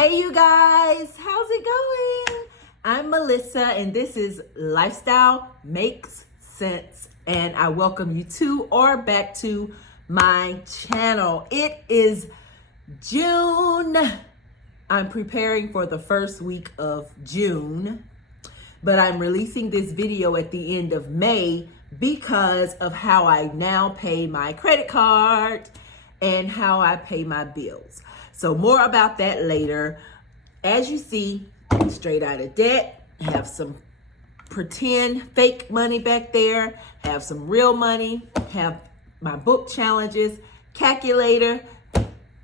Hey you guys, how's it going? I'm Melissa and this is Lifestyle Makes Sense, and I welcome you to or back to my channel. It is June. I'm preparing for the first week of June, but I'm releasing this video at the end of May because of how I now pay my credit card and how I pay my bills. So more about that later. As you see, straight out of debt, have some pretend fake money back there, have some real money, have my book challenges, calculator,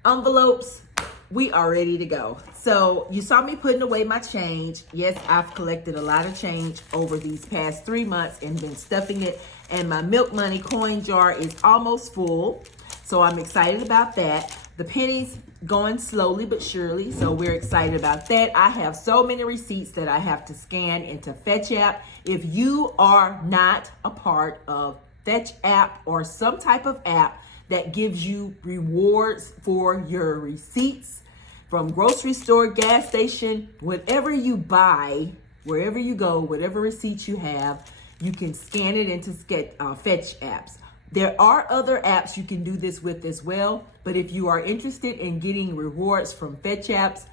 envelopes. We are ready to go. So you saw me putting away my change. Yes, I've collected a lot of change over these past 3 months and been stuffing it. And my milk money coin jar is almost full. So I'm excited about that. The pennies going slowly but surely, so we're excited about that. I have so many receipts that I have to scan into Fetch app. If you are not a part of Fetch app or some type of app that gives you rewards for your receipts from grocery store, gas station, whatever you buy, wherever you go, whatever receipts you have, you can scan it into Fetch apps. There are other apps you can do this with as well, but if you are interested in getting rewards from Fetch apps,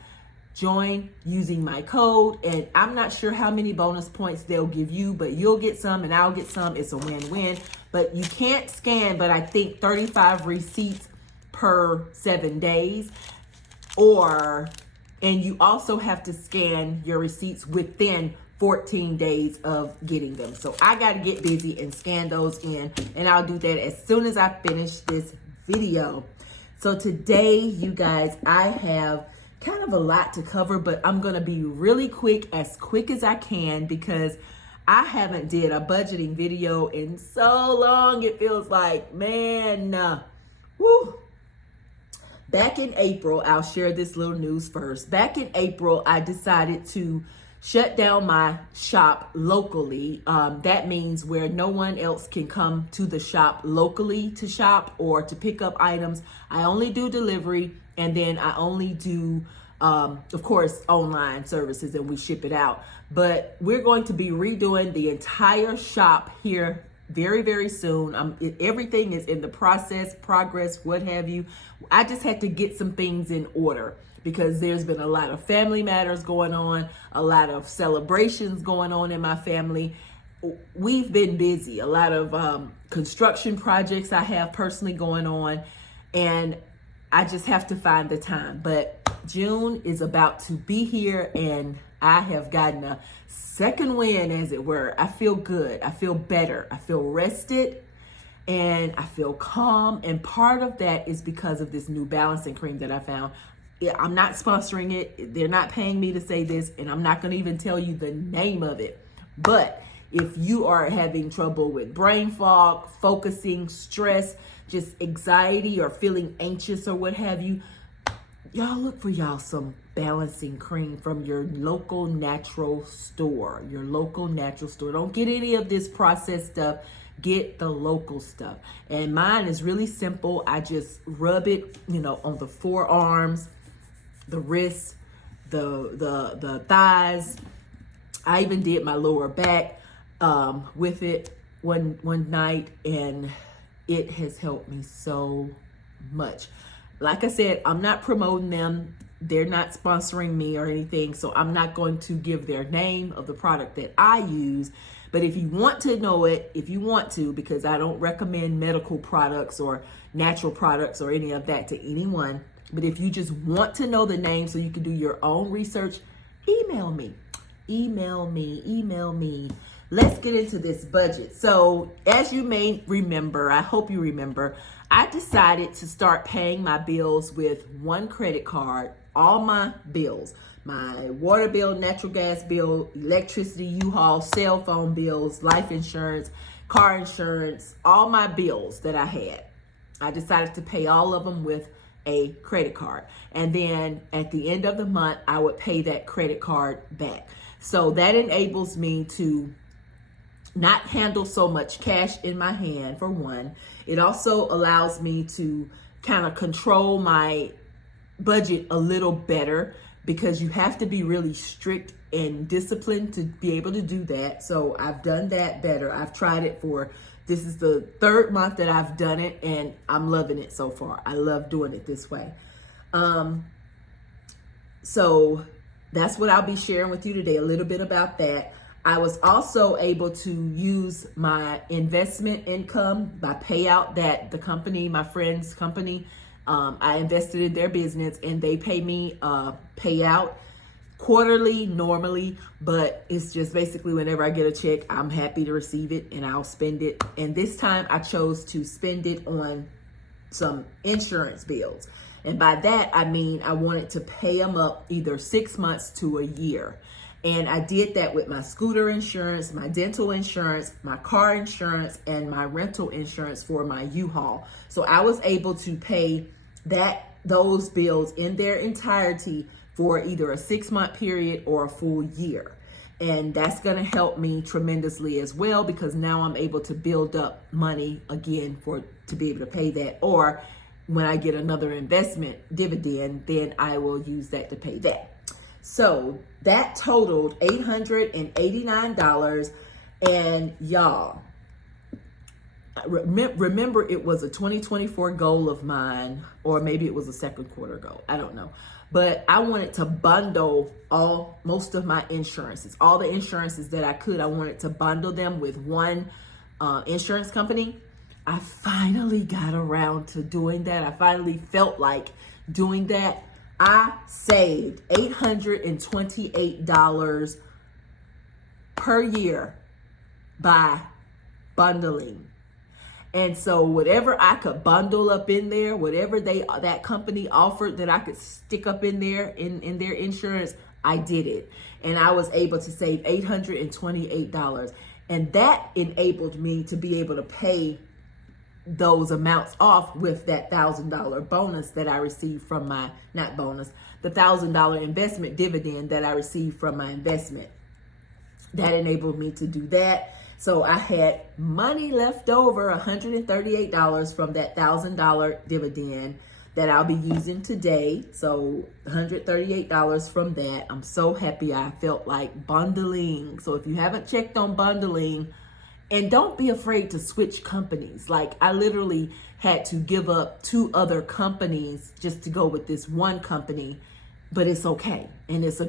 join using my code. And I'm not sure how many bonus points they'll give you, but you'll get some and I'll get some. It's a win-win. But you can't scan, but I think 35 receipts per 7 days. And you also have to scan your receipts within 14 days of getting them. So I got to get busy and scan those in, and I'll do that as soon as I finish this video. So today, you guys, I have kind of a lot to cover, but I'm going to be really quick as I can, because I haven't did a budgeting video in so long. It feels like, man, woo. Back in April, I'll share this little news first. Back in April, I decided to shut down my shop locally. That means where no one else can come to the shop locally to shop or to pick up items. I only do delivery, and then I only do, of course, online services, and we ship it out. But we're going to be redoing the entire shop here very, very soon. Everything is in the progress, what have you. I just had to get some things in order, because there's been a lot of family matters going on, a lot of celebrations going on in my family. We've been busy, a lot of construction projects I have personally going on, and I just have to find the time. But June is about to be here, and I have gotten a second win, as it were. I feel good, I feel better, I feel rested, and I feel calm. And part of that is because of this new balancing cream that I found. I'm not sponsoring it. They're not paying me to say this, and I'm not going to even tell you the name of it. But if you are having trouble with brain fog, focusing, stress, just anxiety, or feeling anxious or what have you, y'all look for y'all some balancing cream from your local natural store. Your local natural store. Don't get any of this processed stuff. Get the local stuff. And mine is really simple. I just rub it, on the forearms, the wrists, the thighs. I even did my lower back with it one night, and it has helped me so much. Like I said, I'm not promoting them. They're not sponsoring me or anything, so I'm not going to give their name of the product that I use. But if you want to know it, if you want to, because I don't recommend medical products or natural products or any of that to anyone, but if you just want to know the name so you can do your own research, email me. Let's get into this budget. So as you may remember, I hope you remember, I decided to start paying my bills with one credit card, all my bills. My water bill, natural gas bill, electricity, U-Haul, cell phone bills, life insurance, car insurance, all my bills that I had. I decided to pay all of them with a credit card. And then at the end of the month, I would pay that credit card back. So that enables me to not handle so much cash in my hand, for one. It also allows me to kind of control my budget a little better, because you have to be really strict and disciplined to be able to do that. So I've done that better. I've tried it this is the 3rd month that I've done it, and I'm loving it so far. I love doing it this way. So that's what I'll be sharing with you today, a little bit about that. I was also able to use my investment income by payout that the company, my friend's company, I invested in their business, and they pay me payout quarterly normally, but it's just basically whenever I get a check, I'm happy to receive it and I'll spend it. And this time I chose to spend it on some insurance bills. And by that, I mean, I wanted to pay them up either 6 months to a year. And I did that with my scooter insurance, my dental insurance, my car insurance, and my rental insurance for my U-Haul. So I was able to pay those bills in their entirety for either a 6-month period or a full year. And that's going to help me tremendously as well, because now I'm able to build up money again to be able to pay that. Or when I get another investment dividend, then I will use that to pay that. So that totaled $889. And y'all, remember, it was a 2024 goal of mine, or maybe it was a second quarter goal. I don't know. But I wanted to bundle most of my insurances, all the insurances that I could. I wanted to bundle them with one insurance company. I finally got around to doing that. I finally felt like doing that. I saved $828 per year by bundling. And so whatever I could bundle up in there, whatever that company offered that I could stick up in there in their insurance, I did it. And I was able to save $828. And that enabled me to be able to pay those amounts off with that $1,000 bonus that I received from the $1,000 investment dividend that I received from my investment. That enabled me to do that. So I had money left over, $138 from that $1,000 dividend that I'll be using today. So $138 from that. I'm so happy. I felt like bundling. So if you haven't checked on bundling, and don't be afraid to switch companies. Like, I literally had to give up 2 other companies just to go with this one company, but it's okay. And it's a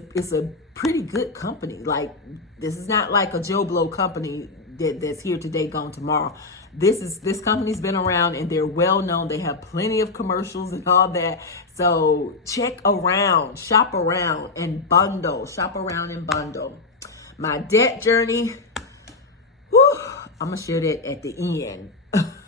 pretty good company. Like, this is not like a Joe Blow company that's here today, gone tomorrow. This company's been around, and they're well known. They have plenty of commercials and all that. So check around, shop around and bundle. Shop around and bundle. My debt journey, I'm going to share that at the end.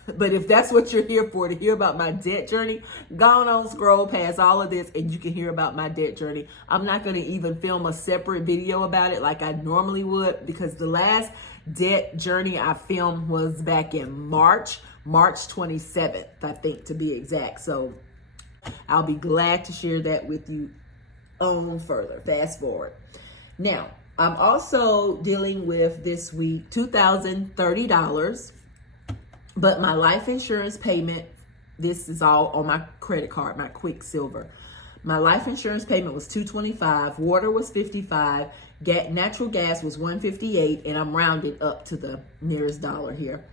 But if that's what you're here for, to hear about my debt journey, go on, scroll past all of this and you can hear about my debt journey. I'm not going to even film a separate video about it like I normally would, because the last debt journey I filmed was back in March 27th, I think, to be exact. So I'll be glad to share that with you on further. Fast forward. Now, I'm also dealing with this week $2,030, but my life insurance payment, this is all on my credit card, my Quicksilver. My life insurance payment was $225, water was $55, natural gas was $158, and I'm rounded up to the nearest dollar here.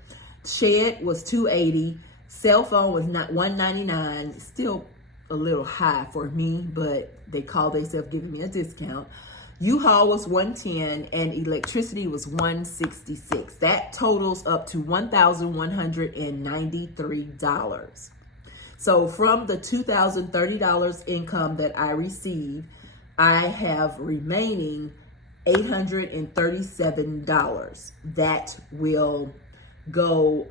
Shed was $280, cell phone was $199, still a little high for me, but they call themselves giving me a discount. U-Haul was $110 and electricity was $166. That totals up to $1,193. So from the $2,030 income that I received, I have remaining $837 that will go,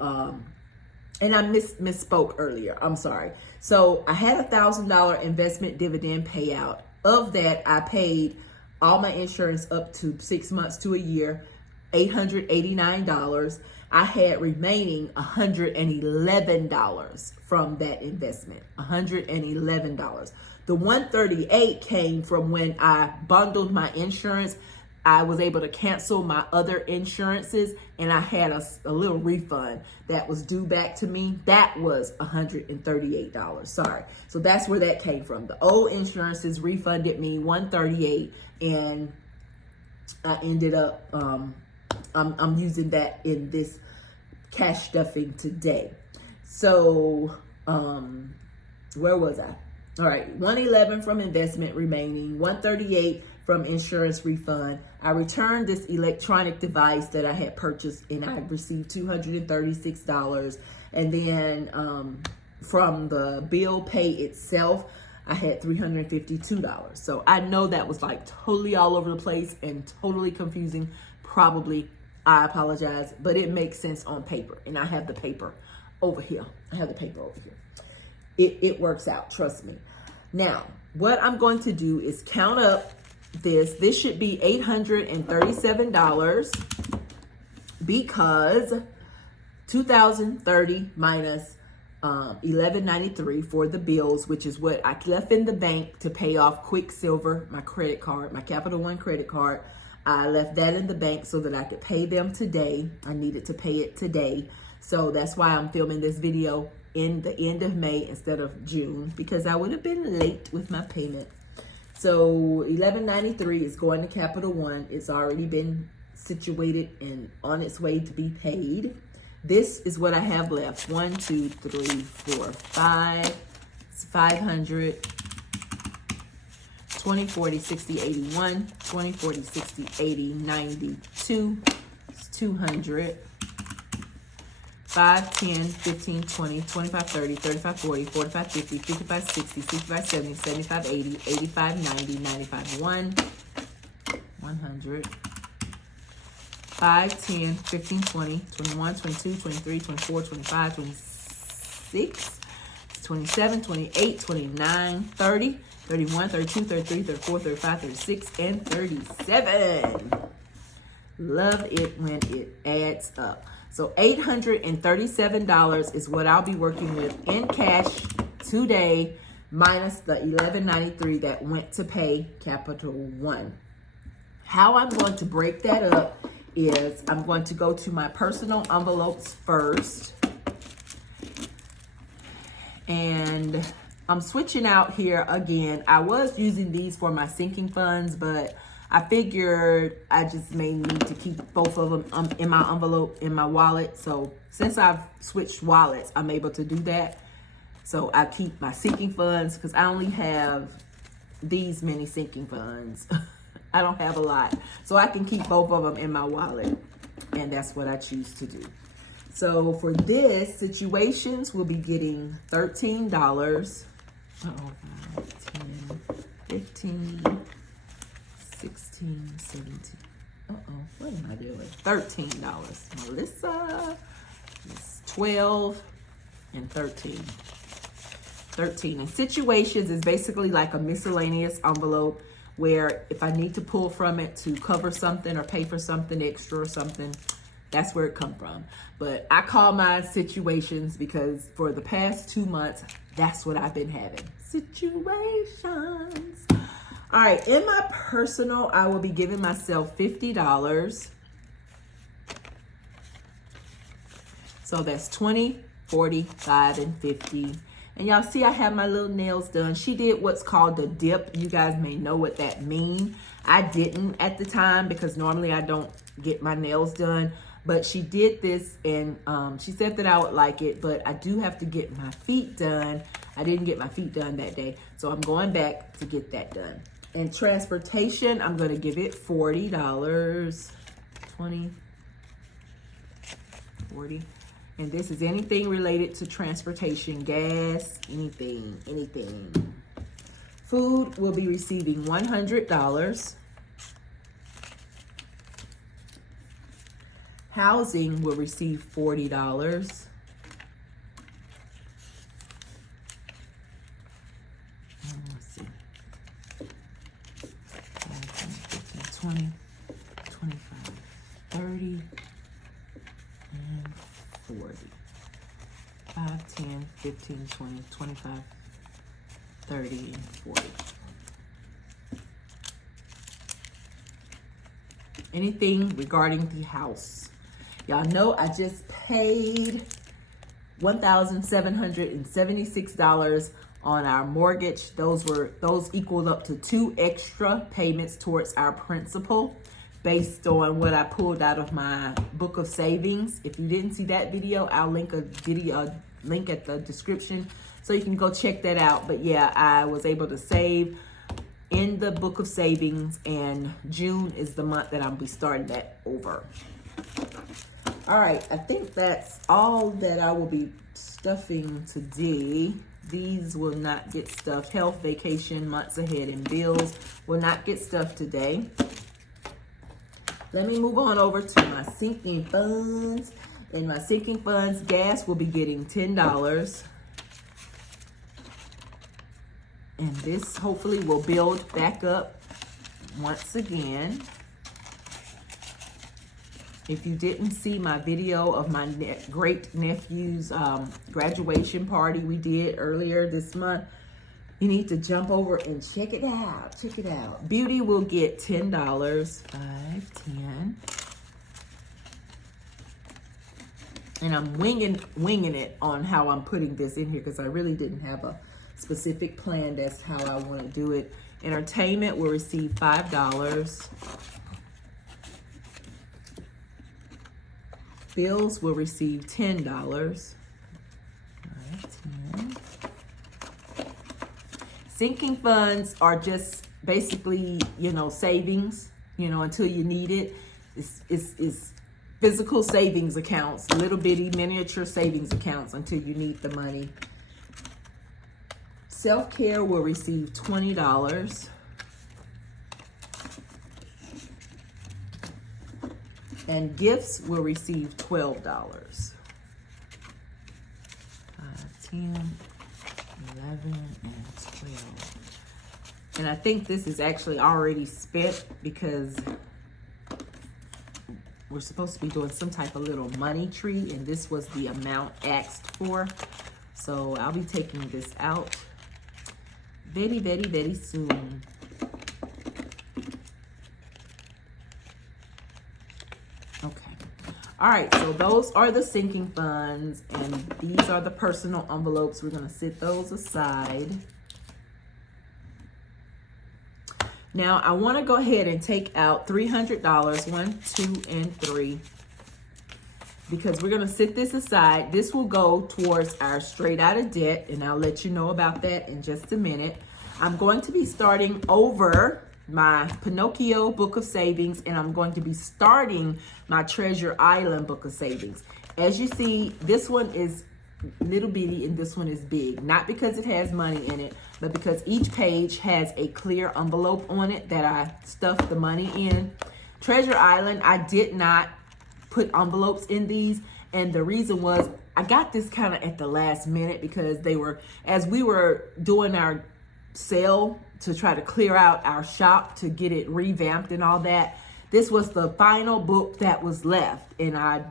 and I misspoke earlier. I'm sorry. So I had a $1,000 investment dividend payout. Of that, I paid all my insurance up to 6 months to a year, $889. I had remaining $111 from that investment, $111. The $138 came from when I bundled my insurance. I was able to cancel my other insurances, and I had a little refund that was due back to me. That was $138. Sorry. So that's where that came from. The old insurances refunded me $138, and I ended up I'm using that in this cash stuffing today. So where was I? All right, $111 from investment remaining, $138 from insurance refund. I returned this electronic device that I had purchased, and I received $236. And then from the bill pay itself, I had $352. So I know that was like totally all over the place and totally confusing. Probably, I apologize, but it makes sense on paper. And I have the paper over here. It works out, trust me. Now, what I'm going to do is count up this. This should be $837 because $2,030 minus $1,193 for the bills, which is what I left in the bank to pay off Quicksilver, my credit card, my Capital One credit card. I left that in the bank so that I could pay them today. I needed to pay it today. So that's why I'm filming this video in the end of May instead of June, because I would have been late with my payment. So $1,193 is going to Capital One. It's already been situated and on its way to be paid. This is what I have left. 1, 2, 3, 4, 5. It's 500. 20, 40, 60, 81. 20, 40, 60, 80, 92. It's 200. 5, 10, 15, 20, 25, 30, 35, 40, 45, 50, 55, 60, 65, 70, 75, 80, 85, 90, 95, 100. 5, 10, 15, 20, 21, 22, 23, 24, 25, 26, 27, 28, 29, 30, 31, 32, 33, 34, 35, 36, and 37. Love it when it adds up. So $837 is what I'll be working with in cash today, minus the $1,193 that went to pay Capital One. How I'm going to break that up is I'm going to go to my personal envelopes first. And I'm switching out here again. I was using these for my sinking funds, but I figured I just may need to keep both of them in my envelope, in my wallet. So since I've switched wallets, I'm able to do that. So I keep my sinking funds because I only have these many sinking funds. I don't have a lot. So I can keep both of them in my wallet. And that's what I choose to do. So for this, situations will be getting $13. 10, 15, 16, 17. What am I doing? $13. Melissa is 12 and 13. 13. And situations is basically like a miscellaneous envelope where if I need to pull from it to cover something or pay for something extra or something, that's where it come from. But I call mine situations because for the past 2 months, that's what I've been having. Situations. All right, in my personal, I will be giving myself $50. So that's 20, 40, 5, and 50. And y'all see I have my little nails done. She did what's called the dip. You guys may know what that means. I didn't at the time because normally I don't get my nails done. But she did this and she said that I would like it, but I do have to get my feet done. I didn't get my feet done that day. So I'm going back to get that done. And transportation, I'm going to give it $40. 20, 40. And this is anything related to transportation, gas, anything. Food will be receiving $100. Housing will receive $40. 20, 25, 30, and 40. 5, 10, 15, 20, 25, 30, and 40. anything regarding the house. Y'all know I just paid $1,776 on our mortgage. Those equaled up to 2 extra payments towards our principal based on what I pulled out of my book of savings. If you didn't see that video, I'll link a link at the description so you can go check that out. But yeah, I was able to save in the book of savings, and June is the month that I'll be starting that over. All right, I think that's all that I will be stuffing today. These will not get stuffed. Health, vacation, months ahead, and bills will not get stuffed today. Let me move on over to my sinking funds. In my sinking funds, gas will be getting $10. And this hopefully will build back up once again. If you didn't see my video of my great nephew's graduation party we did earlier this month, you need to jump over and check it out. Check it out. Beauty will get $10. 5, 10. And I'm winging it on how I'm putting this in here because I really didn't have a specific plan. That's how I want to do it. Entertainment will receive $5. Bills will receive $10. 5, 10. Sinking funds are just basically, savings, until you need it. It's physical savings accounts, little bitty miniature savings accounts until you need the money. Self-care will receive $20. And gifts will receive $12. 5, 10, 11, and 12. And I think this is actually already spent because we're supposed to be doing some type of little money tree, and this was the amount asked for. So I'll be taking this out very, very, very soon. Okay. All right, so those are the sinking funds, and these are the personal envelopes. We're going to set those aside. Now, I want to go ahead and take out $300, 1, 2, and 3, because we're going to set this aside. This will go towards our straight out of debt, and I'll let you know about that in just a minute. I'm going to be starting over my Pinocchio book of savings, and I'm going to be starting my Treasure Island book of savings. As you see, this one is little bitty and this one is big, not because it has money in it, but because each page has a clear envelope on it that I stuffed the money in. Treasure Island, I did not put envelopes in these, and the reason was I got this kind of at the last minute because as we were doing our sale to try to clear out our shop to get it revamped and all that, this was the final book that was left, and I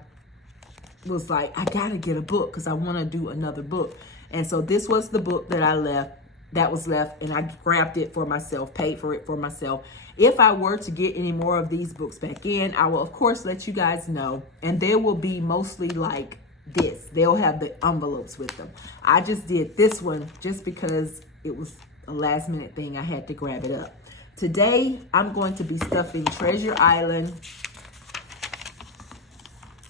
was like, I gotta get a book because I want to do another book. And so this was the book that was left, and I grabbed it for myself, paid for it for myself. If I were to get any more of these books back in, I will of course let you guys know, and they will be mostly like this. They'll have the envelopes with them. I just did this one just because it was a last minute thing. I had to grab it up. Today, I'm going to be stuffing Treasure Island.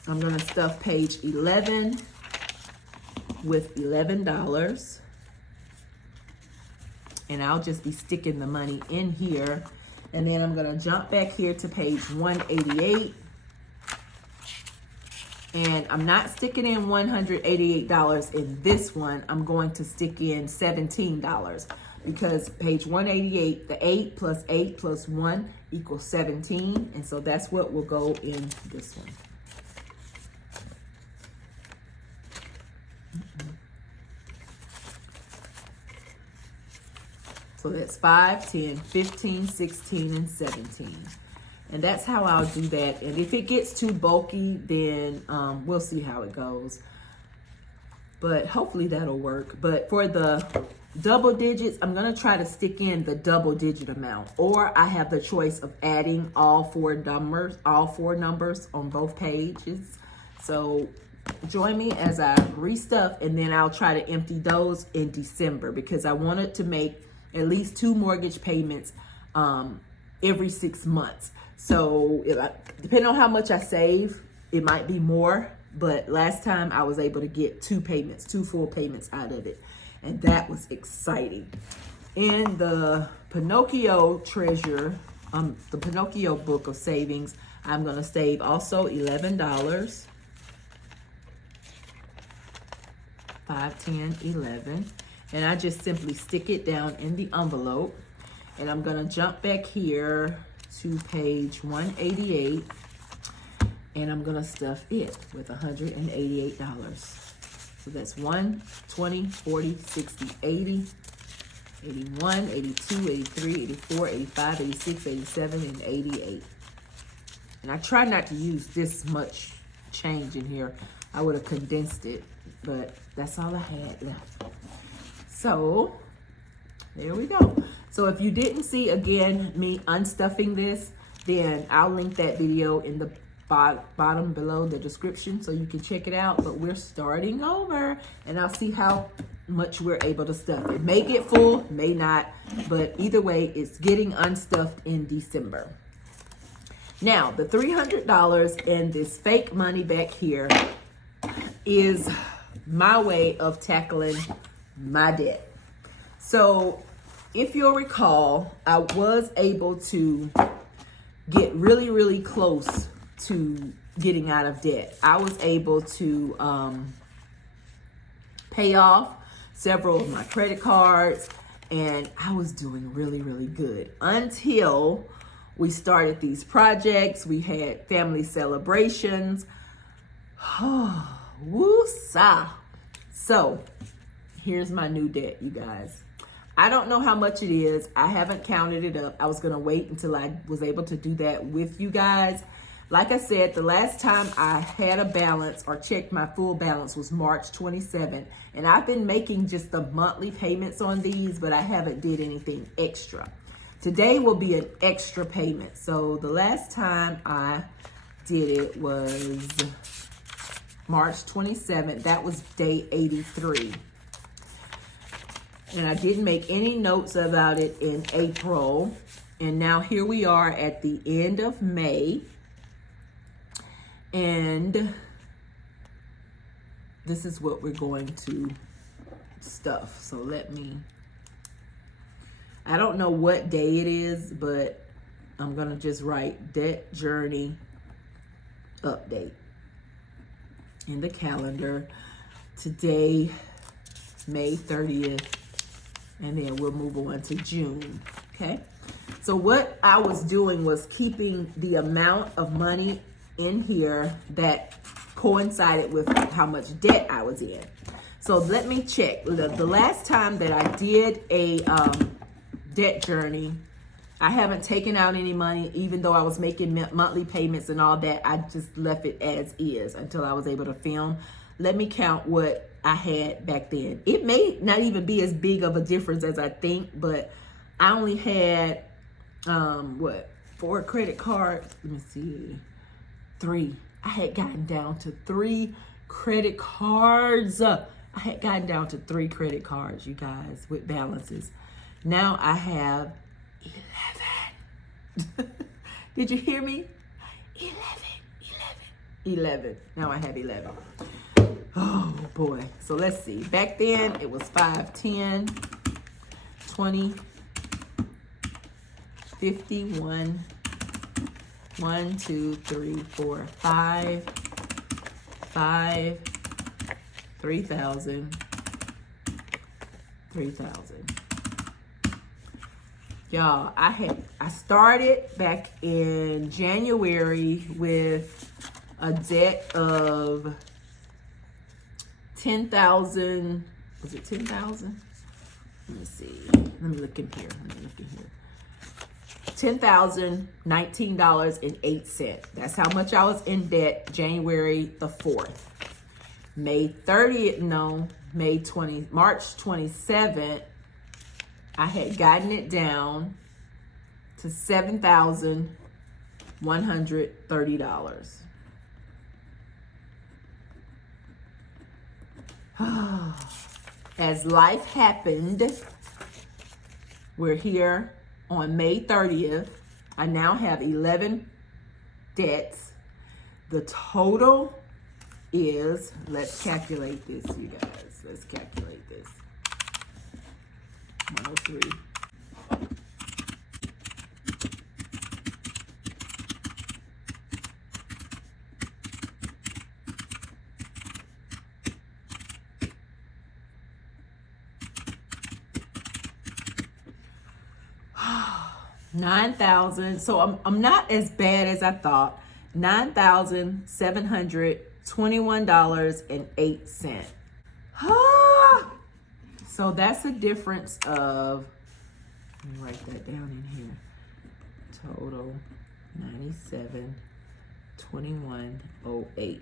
I'm going to stuff page 11 with $11. And I'll just be sticking the money in here. And then I'm going to jump back here to page 188. And I'm not sticking in $188 in this one. I'm going to stick in $17 because page 188, the 8 plus 8 plus 1 equals 17. And so that's what will go in this one. So that's 5, 10, 15, 16, and 17. And that's how I'll do that. And if it gets too bulky, then we'll see how it goes. But hopefully that'll work. But for the Double digits, I'm gonna try to stick in the double digit amount, or I have the choice of adding all four numbers on both pages. So join me as I restuff, and then I'll try to empty those in December because I wanted to make at least 2 mortgage payments every 6 months. So depending on how much I save, it might be more, but last time I was able to get 2 full payments out of it. And that was exciting. In the Pinocchio treasure, the Pinocchio book of savings, I'm gonna save also $11. 5, 10, 11. And I just simply stick it down in the envelope. And I'm gonna jump back here to page 188. And I'm gonna stuff it with $188. So that's 1, 20, 40, 60, 80, 81, 82, 83, 84, 85, 86, 87, and 88. And I try not to use this much change in here. I would have condensed it, but that's all I had left. So there we go. So if you didn't see, again, me unstuffing this, then I'll link that video in the bottom below the description so you can check it out. But we're starting over, and I'll see how much we're able to stuff. It may get full, may not, but either way, it's getting unstuffed in December. Now, the $300 and this fake money back here is my way of tackling my debt. So if you'll recall, I was able to get really, really close to getting out of debt. I was able to pay off several of my credit cards, and I was doing really, really good until we started these projects. We had family celebrations. Woo-sa. So here's my new debt, you guys. I don't know how much it is. I haven't counted it up. I was gonna wait until I was able to do that with you guys. Like I said, the last time I had a balance or checked my full balance was March 27th. And I've been making just the monthly payments on these, but I haven't did anything extra. Today will be an extra payment. So the last time I did it was March 27th. That was day 83. And I didn't make any notes about it in April. And now here we are at the end of May. And this is what we're going to stuff. So I don't know what day it is, but I'm gonna just write debt journey update in the calendar. Today, May 30th, and then we'll move on to June, okay? So what I was doing was keeping the amount of money in here that coincided with how much debt I was in. So let me check. The last time that I did a debt journey, I haven't taken out any money, even though I was making monthly payments and all that. I just left it as is until I was able to film. Let me count what I had back then. It may not even be as big of a difference as I think, but I only had 4 credit cards. Let me see. 3. I had gotten down to 3 credit cards. I had gotten down to 3 credit cards, you guys, with balances. Now I have 11. Did you hear me? 11. Now I have 11. Oh boy. So let's see. Back then it was 5, 10, 20, 51. 1, 2, 3, 4, 5, 3,000, 3,000. Y'all, I started back in January with a debt of 10,000. Was it 10,000? Let me see. Let me look in here. $10,019.08. That's how much I was in debt January the 4th. March 27th, I had gotten it down to $7,130. As life happened, we're here on May 30th. I now have 11 debts. The total is, let's calculate this, you guys. Let's calculate this. 103. $9,000. So I'm not as bad as I thought. $9,721.08. So that's a difference of, let me write that down in here. Total $97.21.08.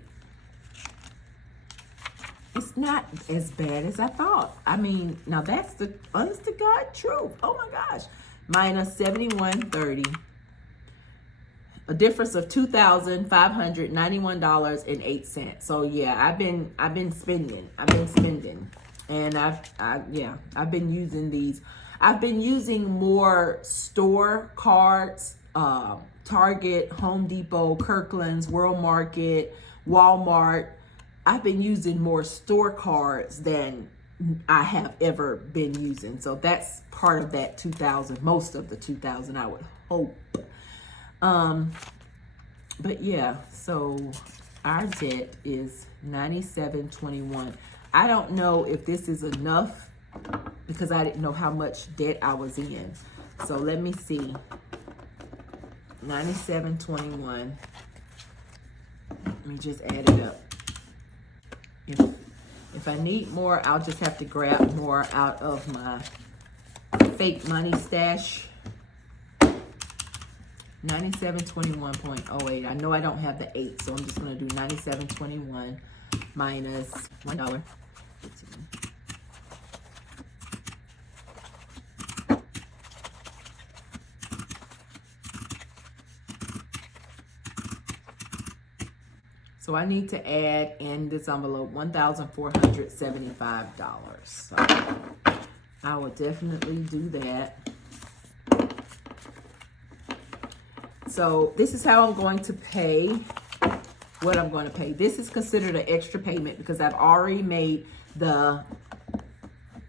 It's not as bad as I thought. I mean, now that's the honest to God truth. Oh my gosh. Minus $71.30. A difference of $2,591.08. So yeah, I've been spending. And I've been using these. I've been using more store cards, Target, Home Depot, Kirkland's, World Market, Walmart. I've been using more store cards than I have ever been using. So that's part of that 2,000, most of the 2,000, I would hope. But yeah, so our debt is $97.21. I don't know if this is enough because I didn't know how much debt I was in. So let me see. $97.21. Let me just add it up. If I need more, I'll just have to grab more out of my fake money stash. 9721.08. I know I don't have the 8, so I'm just going to do 9721 minus $1. So I need to add in this envelope $1,475. So I will definitely do that. So this is how I'm going to pay what I'm going to pay. This is considered an extra payment because I've already made the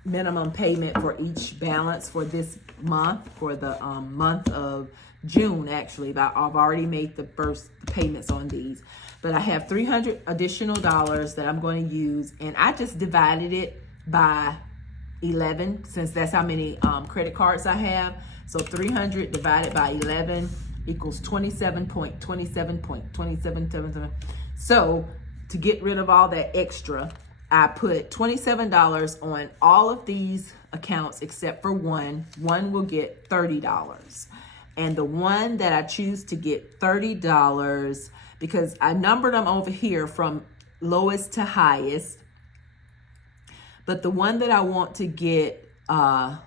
minimum payment for each balance for this month, for the month of June, actually. But I've already made the first payments on these. But I have $300 additional dollars that I'm going to use, and I just divided it by 11 since that's how many credit cards I have. So 300 divided by 11 equals 27.27.2777. So to get rid of all that extra, I put $27 on all of these accounts except for one. One will get $30. And the one that I choose to get $30, because I numbered them over here from lowest to highest, but the one that I want to get the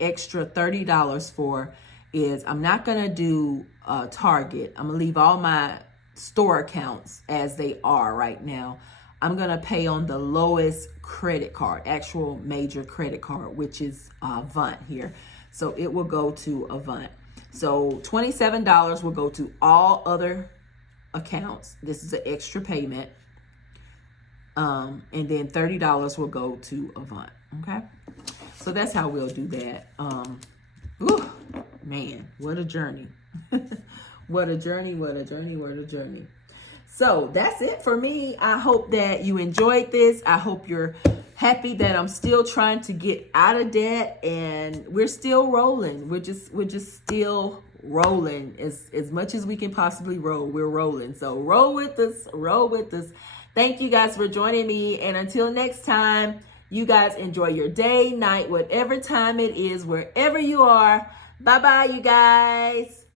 extra $30 for is, I'm not going to do Target. I'm going to leave all my store accounts as they are right now. I'm going to pay on the lowest credit card, actual major credit card, which is Avant here. So it will go to Avant. So $27 will go to all other accounts. This is an extra payment. And then $30 will go to Avant. Okay. So that's how we'll do that. Ooh, man, what a journey. What a journey, what a journey, what a journey. So that's it for me. I hope that you enjoyed this. I hope you're happy that I'm still trying to get out of debt, and we're still rolling. We're just still rolling as much as we can possibly roll. We're rolling. So roll with us, roll with us. Thank you guys for joining me. And until next time, you guys enjoy your day, night, whatever time it is, wherever you are. Bye-bye, you guys.